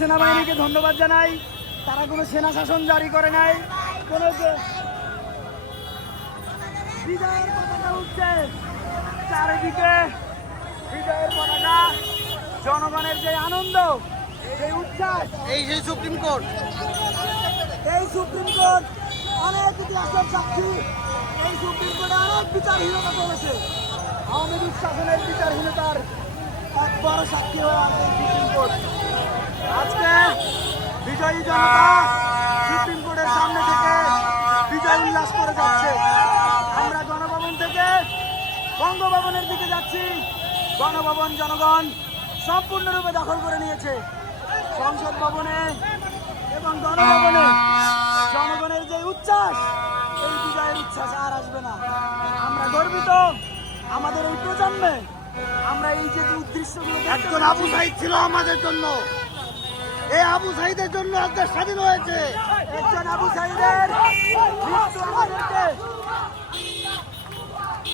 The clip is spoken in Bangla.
সেনাবাহিনীকে ধন্যবাদ জানাই। তারা কোনো সেনা শাসন জারি করে নাই। কোনো বিজয়ের পতাকা উঠছে। চারিদিকে বিজয়ের পতাকা। জনগণের যে আনন্দ যে উচ্ছ্বাস। এই সেই সুপ্রিম কোর্ট। এই সুপ্রিম কোর্ট অনেক ইতিহাসের সাক্ষী। এই সুপ্রিম কোর্টে অনেক বিচারহীনতা চলেছে। আওয়ামী লীগ শাসনের বিচারহীনতার এক বড় সাক্ষী হয়ে আছে সুপ্রিম কোর্ট। আজকে বিজয়ী জনতা সুপ্রিম কোর্টের সামনে থেকে বিজয় উল্লাস করে যাচ্ছে। আমরা গণভবন থেকে বঙ্গভবনের দিকে যাচ্ছি। গণভবন জনগণ সম্পূর্ণরূপে দখল করে নিয়েছে। সংসদ ভবনে এবং গণভবনে জনগণের যে উচ্ছ্বাস এই বিজয়ের উচ্ছ্বাস আর আসবে না। আমরা গর্বিত। আমাদের এই প্রজন্মে আমরা এই যে উদ্দেশ্যগুলো একজন আবু সাইদ ছিল আমাদের জন্য। আবু সাইদের জন্য আজকে স্বাধীন হয়েছে। একজন আবু সাইদের